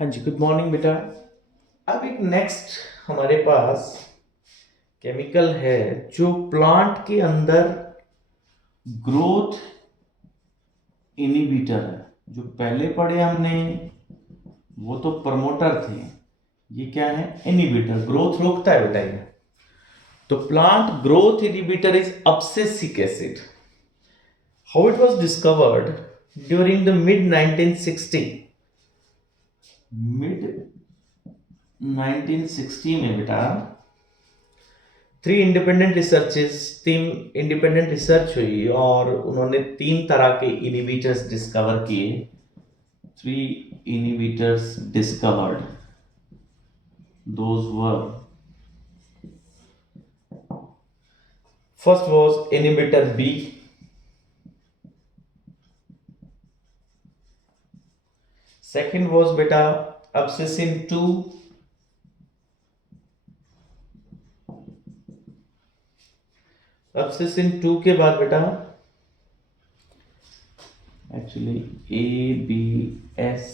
हाँ जी, good morning बेटा। अब एक नेक्स्ट हमारे पास केमिकल है जो प्लांट के अंदर ग्रोथ इनिबिटर है। जो पहले पढ़े हमने वो तो प्रमोटर थे, ये क्या है? इनिबिटर, ग्रोथ रोकता है बेटा ये। तो plant growth inhibitor is abscisic acid. How it was discovered during the mid 1960। Mid 1960 में बेटा तीन इंडिपेंडेंट रिसर्च हुई और उन्होंने तीन तरह के इनिबिटर्स डिस्कवर किए। Three inhibitors discovered, those were, first was inhibitor B, second was बेटा अब्सिसिन 2, अब्सिसिन 2 के बाद बेटा एक्चुअली ABSCISSIN,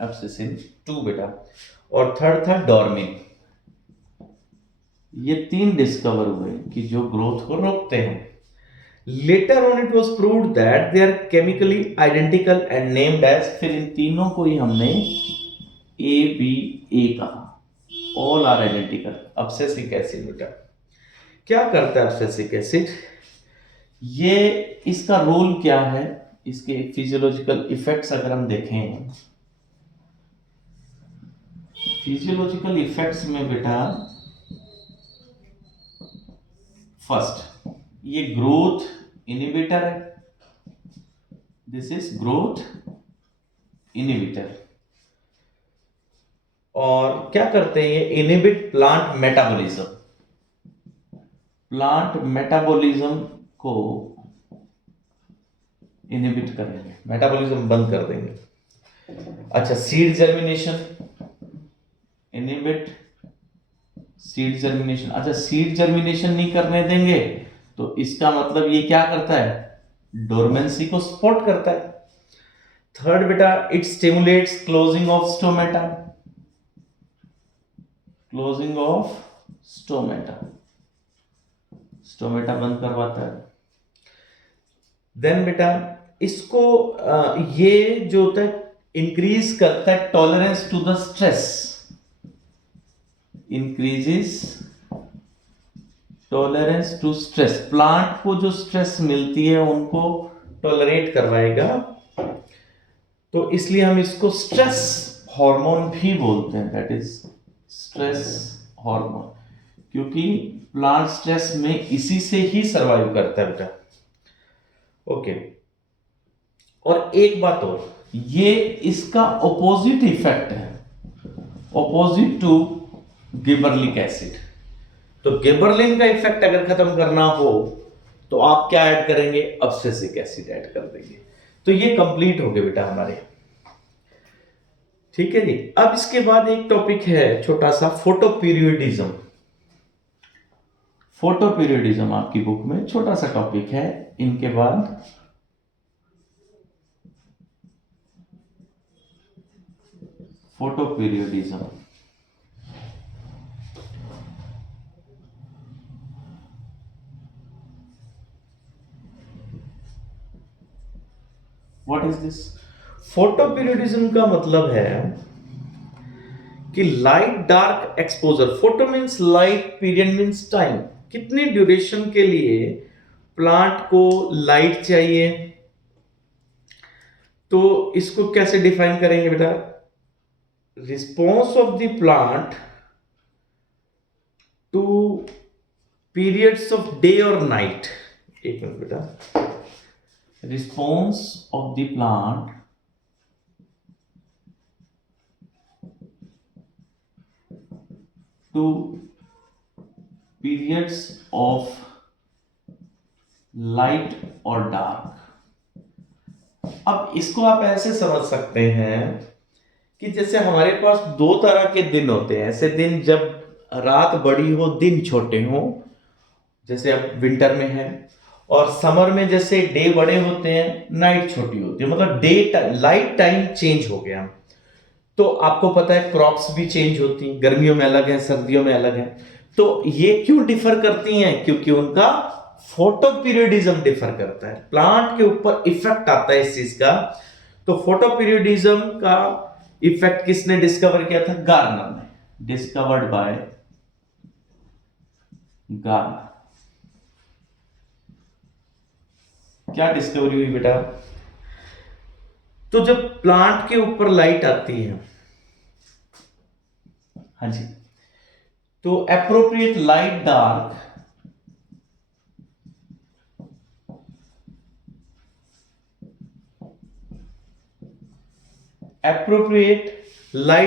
अब्सिसिन 2 बेटा, और थर्ड था डॉर्मिन। ये तीन डिस्कवर हुए कि जो ग्रोथ को रोकते हैं। Later on it was proved that they are chemically identical and named as, फिर इन तीनों को ही हमने ABA कहा, all are identical. Abscisic acid बेटा क्या करता है? अब्सिसिक एसिड, ये इसका रोल क्या है, इसके फिजियोलॉजिकल इफेक्ट्स अगर हम देखें, फिजियोलॉजिकल इफेक्ट्स में बेटा फर्स्ट ये ग्रोथ इनिबिटर है, दिस इज ग्रोथ इनिबिटर। और क्या करते हैं ये? Inhibit plant metabolism, plant metabolism को इनिबिट करेंगे, मेटाबॉलिज्म बंद कर देंगे। अच्छा, seed germination, inhibit seed germination. अच्छा, सीड जर्मिनेशन नहीं करने देंगे तो इसका मतलब ये क्या करता है? डोरमेंसी को सपोर्ट करता है। थर्ड बेटा it stimulates closing of stomata, closing of stomata, stomata बंद करवाता है। देन बेटा इसको ये जो होता है इंक्रीज करता है tolerance to the stress, increases tolerance to stress. Plant को जो स्ट्रेस मिलती है उनको टॉलरेट करवाएगा, तो इसलिए हम इसको स्ट्रेस हार्मोन भी बोलते हैं, दैट इज स्ट्रेस हार्मोन, क्योंकि प्लांट स्ट्रेस में इसी से ही सरवाइव करता है बेटा। ओके, और एक बात और, ये इसका ऑपोजिट इफेक्ट है, ऑपोजिट टू गिबरलिक एसिड। तो गिबरलिन का इफेक्ट अगर खत्म करना हो तो आप क्या ऐड करेंगे? अब्सिसिक एसिड ऐड कर देंगे। तो ये कंप्लीट हो गए बेटा हमारे, ठीक है जी। अब इसके बाद एक टॉपिक है छोटा सा, फोटोपीरियोडिज्म। फोटोपीरियोडिज्म आपकी बुक में छोटा सा टॉपिक है। इनके बाद photoperiodism, what is this? Photoperiodism का मतलब है कि light dark exposure, photo means light, period means time, कितनी ड्यूरेशन के लिए प्लांट को लाइट चाहिए। तो इसको कैसे डिफाइन करेंगे बेटा? Response of the plant to periods of day और नाइट। एक मिनट बेटा, response of the plant to periods of light और डार्क। अब इसको आप ऐसे समझ सकते हैं कि जैसे हमारे पास दो तरह के दिन होते हैं, ऐसे दिन जब रात बड़ी हो दिन छोटे हो, जैसे अब विंटर में है, और समर में जैसे डे बड़े होते हैं, नाइट छोटी होती है, मतलब डे लाइट टाइम चेंज हो गया। तो आपको पता है क्रॉप्स भी चेंज होती हैं, गर्मियों में अलग है, सर्दियों में अलग है। तो ये क्यों डिफर करती हैं? क्योंकि उनका फोटो पीरियडिज्म डिफर करता है, प्लांट के ऊपर इफेक्ट आता है इस चीज का। तो फोटो पीरियडिज्म का इफेक्ट किसने डिस्कवर किया था? गार्नर ने, डिस्कवर्ड बाय गार्नर। क्या डिस्कवरी हुई बेटा? तो जब प्लांट के ऊपर लाइट आती है, हाँ जी, तो appropriate light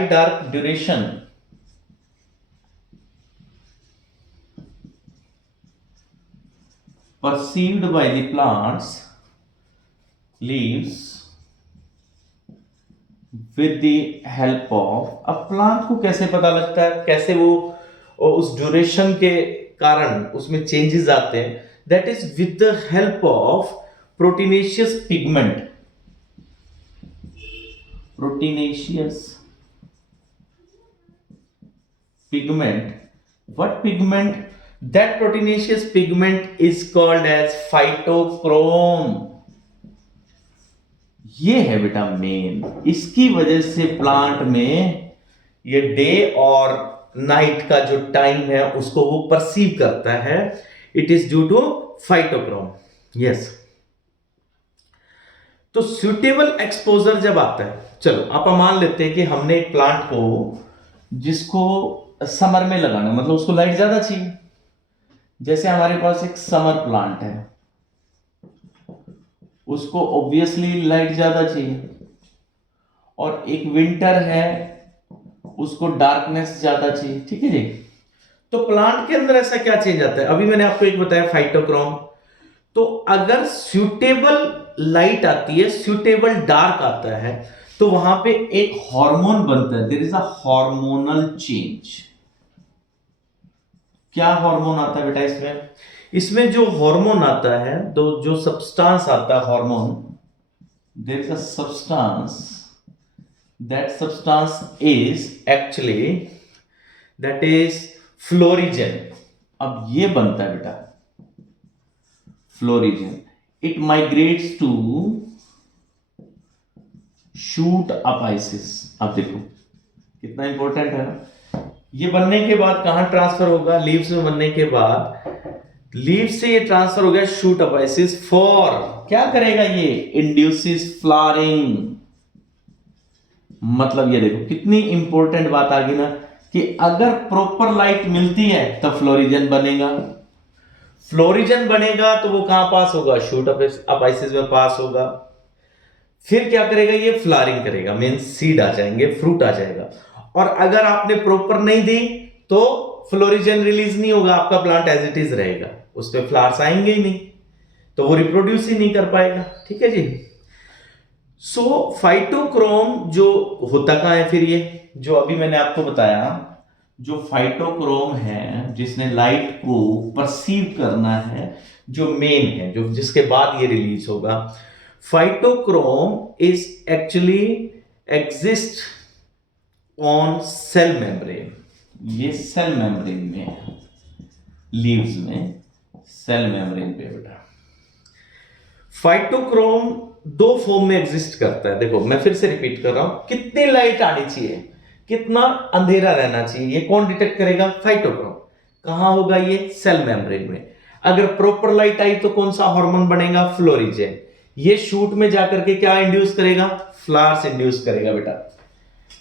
dark duration perceived by the plants leaves with the help of। अब प्लांट को कैसे पता लगता है, कैसे वो उस ड्यूरेशन के कारण उसमें चेंजेस आते हैं? That is with the help of proteinaceous pigment. Proteinaceous pigment, what pigment? That proteinaceous pigment is called as phytochrome। ये है बेटा मेन, इसकी वजह से प्लांट में ये डे और नाइट का जो टाइम है उसको वो परसीव करता है। It is due to phytochrome. Yes. तो सुटेबल एक्सपोजर जब आता है, चलो आप मान लेते हैं कि हमने एक प्लांट को जिसको समर में लगाना, मतलब उसको लाइट ज्यादा चाहिए। जैसे हमारे पास एक समर प्लांट है, उसको ऑब्वियसली लाइट ज्यादा चाहिए, और एक विंटर है, उसको डार्कनेस ज्यादा चाहिए। ठीक है जी। तो प्लांट के अंदर ऐसा क्या चेंज आता है? अभी मैंने आपको एक बताया फाइटोक्रोम। तो अगर सूटेबल लाइट आती है, सूटेबल डार्क आता है, तो वहां पे एक हार्मोन बनता है, there is a hormonal change. क्या हार्मोन आता है बेटा इसमें? इसमें जो हार्मोन आता है, तो जो सब्सटेंस आता है hormone, there is a substance, that substance is actually, that is florigen. अब ये बनता है बेटा florigen. It migrates to shoot apices. अब देखो कितना इंपॉर्टेंट है ना। ये बनने के बाद कहां ट्रांसफर होगा? लीव्स में बनने के बाद लीव्स से ये ट्रांसफर हो गया शूट अपाइसिस। फॉर क्या करेगा ये? इंड्यूसिस फ्लावरिंग। मतलब ये देखो कितनी इंपॉर्टेंट बात आ गई ना, कि अगर प्रॉपर लाइट मिलती है तो फ्लोरिजन बनेगा। फ्लोरिजन बनेगा तो वो कहां पास होगा? शूट अपाइसिस में पास होगा। फिर क्या करेगा? ये फ्लावरिंग करेगा, मींस सीड आ जाएंगे, फ्रूट आ जाएगा। और अगर आपने प्रॉपर नहीं दी तो फ्लोरिजन रिलीज नहीं होगा, आपका प्लांट एज इट इज रहेगा, उस पर फ्लावर्स आएंगे ही नहीं, तो वो रिप्रोड्यूस ही नहीं कर पाएगा। ठीक है जी। सो फाइटोक्रोम जो होता कहां है फिर? ये जो अभी मैंने आपको बताया, जो फाइटोक्रोम है जिसने लाइट को परसीव करना है, जो मेन है, जो जिसके बाद ये रिलीज होगा, phytochrome is actually exist on sale membrane. ये सेल मेम्ब्रेन में है, लीव्स में सेल मेम्ब्रेन पे बेटा। फाइटोक्रोम दो फॉर्म में एग्जिस्ट करता है। देखो मैं फिर से रिपीट कर रहा हूं, कितनी लाइट आनी चाहिए, कितना अंधेरा रहना चाहिए, ये कौन डिटेक्ट करेगा? फाइटोक्रोम। कहां होगा ये? सेल मेम्ब्रेन में। अगर प्रॉपर लाइट आई तो कौन सा हार्मोन बनेगा? फ्लोरिजन। ये शूट में जाकर के क्या इंड्यूस करेगा? फ्लावर्स इंड्यूस करेगा बेटा,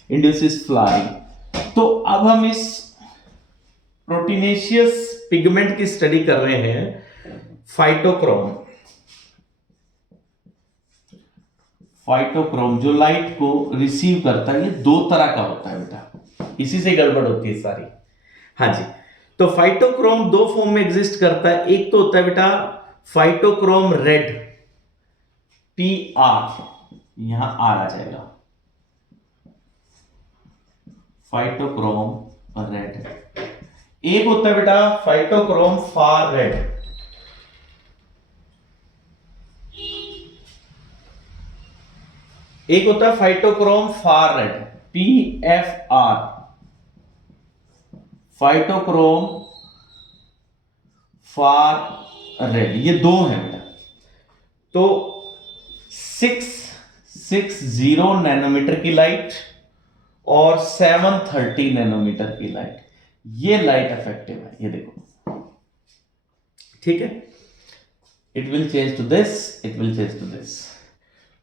इंड्यूसेस फ्लावरिंग। तो अब हम इस प्रोटीनेशियस पिगमेंट की स्टडी कर रहे हैं, फाइटोक्रोम। फाइटोक्रोम जो लाइट को रिसीव करता है, ये दो तरह का होता है बेटा, इसी से गड़बड़ होती है सारी। हाँ जी। तो फाइटोक्रोम दो फॉर्म में एग्जिस्ट करता है। एक तो होता है बेटा फाइटोक्रोम रेड, PR, यहां आर आ जाएगा, फाइटोक्रोम रेड। एक होता है बेटा फाइटोक्रोम फार रेड, एक होता है phytochrome far red, PFR, phytochrome far red, ये दो हैं बेटा। तो 660 नैनोमीटर की लाइट और 730 नैनोमीटर की लाइट, ये लाइट इफेक्टिव है, ये देखो, ठीक है। It will change to this, it will change to this.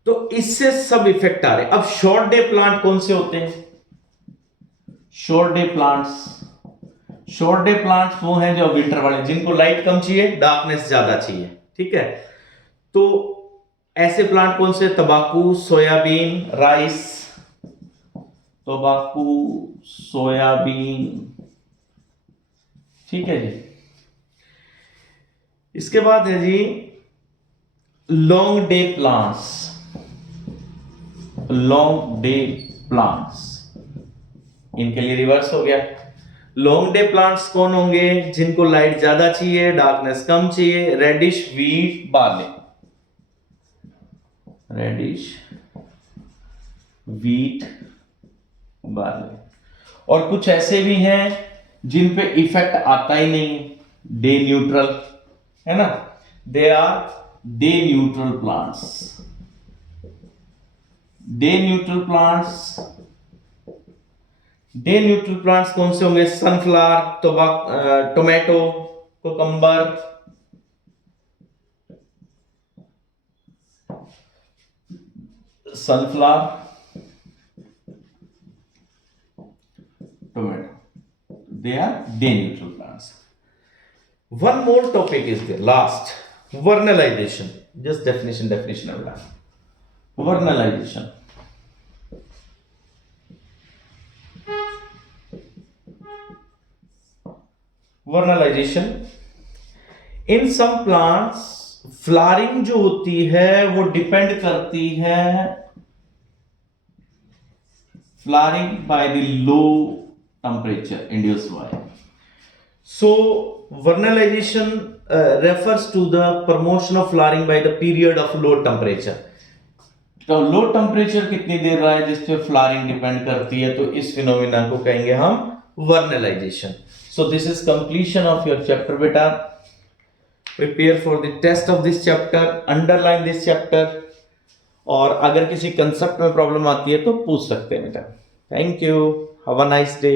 तो इससे सब इफेक्ट आ रहे हैं। अब शॉर्ट डे प्लांट कौन से होते हैं? Short day plants, short day plants वो हैं जो विंटर वाले, जिनको लाइट कम चाहिए, डार्कनेस ज्यादा चाहिए, ठीक है। तो ऐसे प्लांट कौन से? तंबाकू, सोयाबीन, राइस, तंबाकू, सोयाबीन, ठीक है जी। इसके बाद है जी long day plants, long day plants, इनके लिए रिवर्स हो गया। लॉन्ग डे प्लांट्स कौन होंगे? जिनको लाइट ज्यादा चाहिए, डार्कनेस कम चाहिए, radish wheat barley, radish wheat barley. और कुछ ऐसे भी हैं जिन पे इफेक्ट आता ही नहीं, डे न्यूट्रल, है ना, they are day neutral plants. Day neutral plants, day neutral plants कौन से होंगे? Sunflower, tomato, cucumber, sunflower, tomato, they are day neutral plants. One more topic is there, last, vernalization. Just definition of that. Vernalization, vernalization in some plants flowering जो होती है वो depend करती है, flowering by the low temperature induced by. So vernalization refers to the promotion of flowering by the period of low temperature. तो low temperature कितनी देर रहा है जिस पे फ्लावरिंग डिपेंड करती है, तो इस फिनोमिना को कहेंगे हम vernalization. So this is completion of your chapter बेटा। Prepare for the test of this chapter, underline this chapter, और अगर किसी कंसेप्ट में प्रॉब्लम आती है तो पूछ सकते हैं बेटा। Thank you, have a nice day.